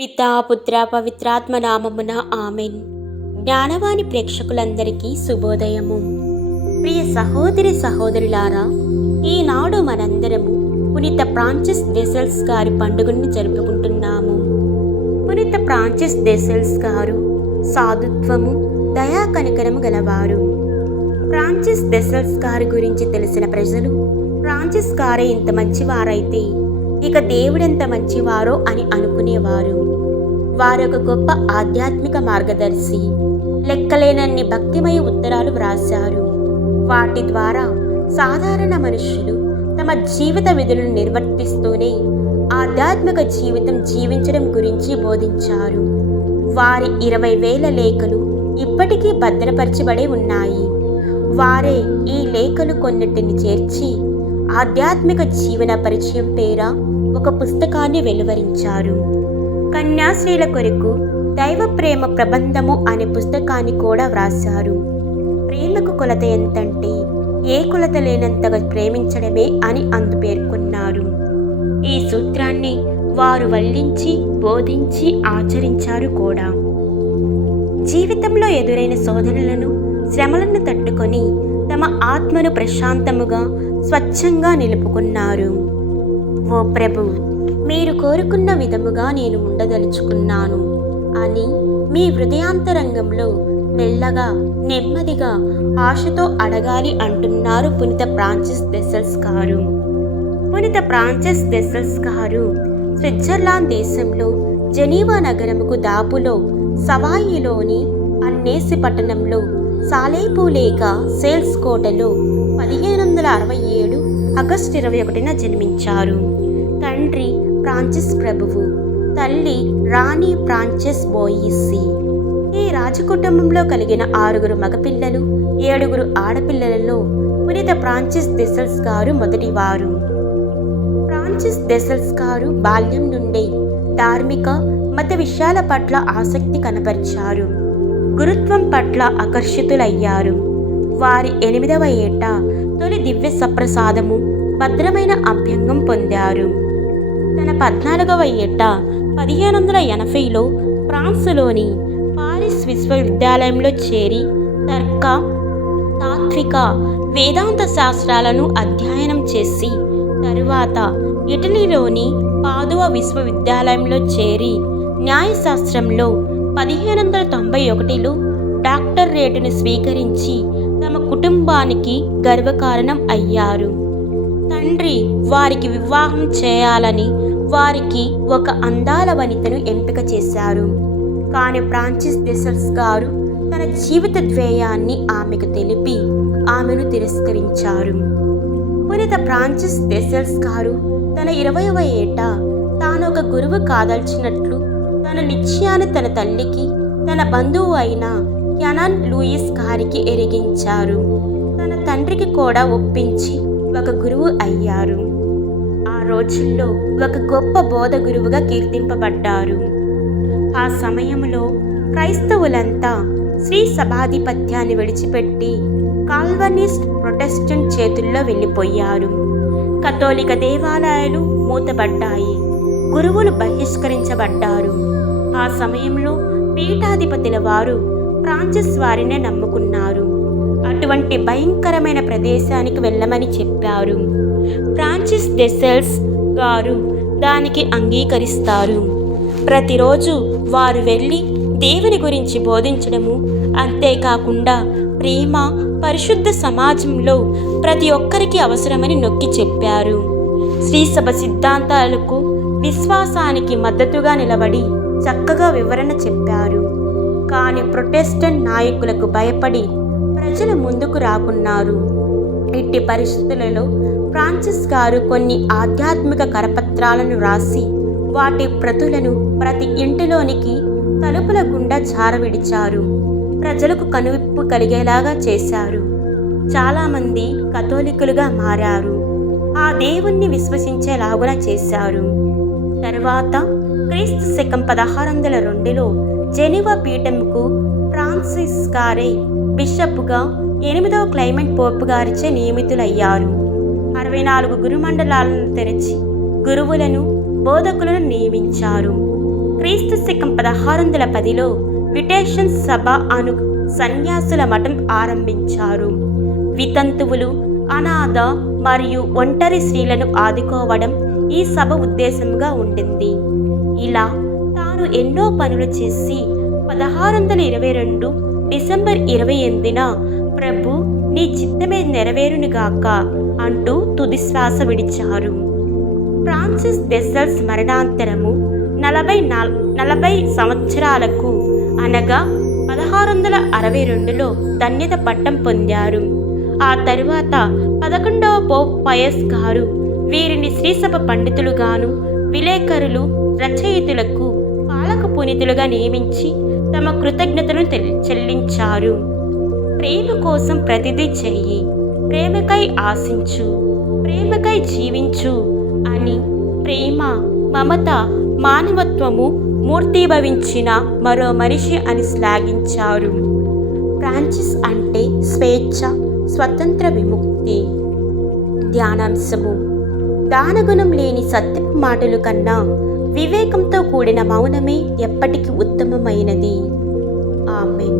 పితా పుత్ర పవిత్రాత్మ నామమున ఆమెన్. జ్ఞానవాణి ప్రేక్షకులందరికీ శుభోదయము. ప్రియ సహోదరి సహోదరులారా, ఈనాడు మనందరము పునీత ఫ్రాన్సిస్ డే సేల్స్ గారి పండుగను జరుపుకుంటున్నాము. పునీత ఫ్రాన్సిస్ డే సేల్స్ గారు సాధుత్వము, దయా కనికరము గలవారు. ఫ్రాన్సిస్ డే సేల్స్ గారి గురించి తెలిసిన ప్రజలు ఫ్రాన్సిస్ గారే ఇంత మంచివారైతే ఇక దేవుడెంత మంచివారో అని అనుకునేవారు. వారొక గొప్ప ఆధ్యాత్మిక మార్గదర్శి. లెక్కలేనన్ని భక్తిమయ ఉత్తరాలు వ్రాశారు. వాటి ద్వారా సాధారణ మనుషులు తమ జీవిత విధులను నిర్వర్తిస్తూనే ఆధ్యాత్మిక జీవితం జీవించడం గురించి బోధించారు. వారి 20,000 లేఖలు ఇప్పటికీ భద్రపరచబడి ఉన్నాయి. వారే ఈ లేఖలు కొన్నిటిని చేర్చి ఆధ్యాత్మిక జీవన పరిచయం పేర ఒక పుస్తకాన్ని వెలువరించారు. కన్యాశ్రీల కొరకు దైవ ప్రేమ ప్రబంధము అనే పుస్తకాన్ని కూడా వ్రాశారు. ప్రేమకు కొలత ఎంతంటే ఏ కొలత లేనంతగా ప్రేమించడమే అని అందు పేర్కొన్నారు. ఈ సూత్రాన్ని వారు వల్లించి బోధించి ఆచరించారు కూడా. జీవితంలో ఎదురైన శోధనలను, శ్రమలను తట్టుకొని తమ ఆత్మను ప్రశాంతముగా, స్వచ్ఛంగా నిలుపుకున్నారు. ఓ ప్రభు, మీరు కోరుకున్న విధముగా నేను ఉండదలుచుకున్నాను అని మీ హృదయాంతరంగంలో మెల్లగా, నెమ్మదిగా, ఆశతో అడగాలి అంటున్నారు పునీత ఫ్రాన్సిస్ డే సేల్స్ గారు. పునీత ఫ్రాన్సిస్ డే సేల్స్ గారు స్విట్జర్లాండ్ దేశంలో జెనీవా నగరముకు దాపులో సవాయిలోని అన్నేసి పట్టణంలో సాలేపు లేక సేల్స్ కోటలో 1567 ఆగస్టు 21న జన్మించారు. తండ్రి ఫ్రాన్సిస్ ప్రభువు, తల్లి రాణి ఫ్రాన్సిస్ బోయిస్సి. ఈ రాజకుటుంబంలో కలిగిన 6 మగపిల్లలు, 7 ఆడపిల్లలలో పునీత ఫ్రాన్సిస్ డే సేల్స్ గారు మొదటివారు. ఫ్రాన్సిస్ డే సేల్స్ గారు బాల్యం నుండి ధార్మిక, మత విషయాల పట్ల ఆసక్తి కనబరిచారు. గురుత్వం పట్ల ఆకర్షితులయ్యారు. వారి 8వ ఏట తొలి దివ్య సప్రసాదము, భద్రమైన అభ్యంగం పొందారు. తన 14వ ఏట 1580లో ఫ్రాన్స్లోని పారిస్ విశ్వవిద్యాలయంలో చేరి తర్క, తాత్విక, వేదాంత శాస్త్రాలను అధ్యయనం చేసి తరువాత ఇటలీలోని పాదువా విశ్వవిద్యాలయంలో చేరి న్యాయశాస్త్రంలో 1591లో డాక్టరేటును స్వీకరించి తమ కుటుంబానికి గర్వకారణం అయ్యారు. తండ్రి వారికి వివాహం చేయాలని వారికి ఒక అందాల వనితను ఎంపిక చేశారు. కానీ ఫ్రాన్సిస్ డే సేల్స్ గారు తన జీవిత ధ్యేయాన్ని ఆమెకు తెలిపి ఆమెను తిరస్కరించారు. పునీత ఫ్రాన్సిస్ డే సేల్స్ గారు తన 20వ ఏట తాను ఒక గురువు కాదల్చినట్లు తన నిశ్చయాన్ని తన తల్లికి, తన బంధువు అయిన క్యానన్ లూయిస్ గారికి ఎరిగించారు. తన తండ్రికి కూడా ఒప్పించి ఒక గురువు అయ్యారు. ఆ రోజుల్లో ఒక గొప్ప బోధ గురువుగా కీర్తింపబడ్డారు. ఆ సమయంలో క్రైస్తవులంతా శ్రీ సభాధిపత్యాన్ని విడిచిపెట్టి కాల్వనిస్ట్, ప్రొటెస్టెంట్ చేతుల్లో వెళ్ళిపోయారు. కథోలిక దేవాలయాలు మూతబడ్డాయి. గురువులు బహిష్కరించబడ్డారు. ఆ సమయంలో పీఠాధిపతుల వారు ఫ్రాన్సిస్ వారినే నమ్ముకున్నారు. అటువంటి భయంకరమైన ప్రదేశానికి వెళ్ళమని చెప్పారు. ఫ్రాన్సిస్ డే సేల్స్ గారు దానికి అంగీకరిస్తారు. ప్రతిరోజు వారు వెళ్ళి దేవుని గురించి బోధించడము, అంతేకాకుండా ప్రేమ, పరిశుద్ధ సమాజంలో ప్రతి ఒక్కరికి అవసరమని నొక్కి చెప్పారు. శ్రీసభ సిద్ధాంతాలకు, విశ్వాసానికి మద్దతుగా నిలబడి చక్కగా వివరణ చెప్పారు. కానీ ప్రొటెస్టెంట్ నాయకులకు భయపడి ప్రజలు ముందుకు రాకున్నారు. ఇట్టి పరిస్థితులలో ఫ్రాన్సిస్ గారు కొన్ని ఆధ్యాత్మిక కరపత్రాలను రాసి వాటి ప్రతులను ప్రతి ఇంటిలోనికి తలుపుల గుండా జారవిడిచారు. ప్రజలకు కనువిప్పు కలిగేలాగా చేశారు. చాలామంది కథోలికులుగా మారారు. ఆ దేవుణ్ణి విశ్వసించేలాగున చేశారు. తరువాత క్రీస్తు శకం 1602లో జెనీవా పీఠంకు ఫ్రాన్సిస్ గారే బిషప్గా 8వ క్లైమెంట్ పోప్ గారిచే నియమితులయ్యారు. 64 గురుమండలాలను తెరచి గురువులను, బోధకులను నియమించారు. క్రీస్తు 1610లో విటేషన్ సభ అను సన్యాసుల మఠం ఆరంభించారు. వితంతువులు, అనాథ మరియు ఒంటరి స్త్రీలను ఆదుకోవడం ఈ సభ ఉద్దేశంగా ఉండింది. ఇలా తాను ఎన్నో పనులు చేసి 1622 డిసెంబర్ 28న ప్రభు నీ చిత్తమే నెరవేరునుగాక అంటూ తుదిశ్వాస విడిచారు. ఫ్రాన్సిస్ de Sales మరణాంతరము 40 సంవత్సరాలకు అనగా 1662లో ధన్యత పట్టం పొందారు. ఆ తరువాత 11వ పోప్ పయస్ గారు వీరిని శ్రీసభ పండితులుగాను, విలేకరులు, రచయితులకు పాలక పునీతులుగా నియమించి తమ కృతజ్ఞతను చెల్లించారు. ప్రేమ కోసం ప్రతిదీ చెయ్యి, ప్రేమకై ఆశించు, ప్రేమకై జీవించు అని ప్రేమ, మమత, మానవత్వము మూర్తీభవించిన మరో మనిషి అని శ్లాఘించారు. ఫ్రాన్సిస్ అంటే స్వేచ్ఛ, స్వతంత్ర విముక్తి. ధ్యానాంశము: దానగుణం లేని సత్యపు మాటలు కన్నా వివేకంతో కూడిన మౌనమే ఎప్పటికీ ఉత్తమమైనది. ఆమేన్.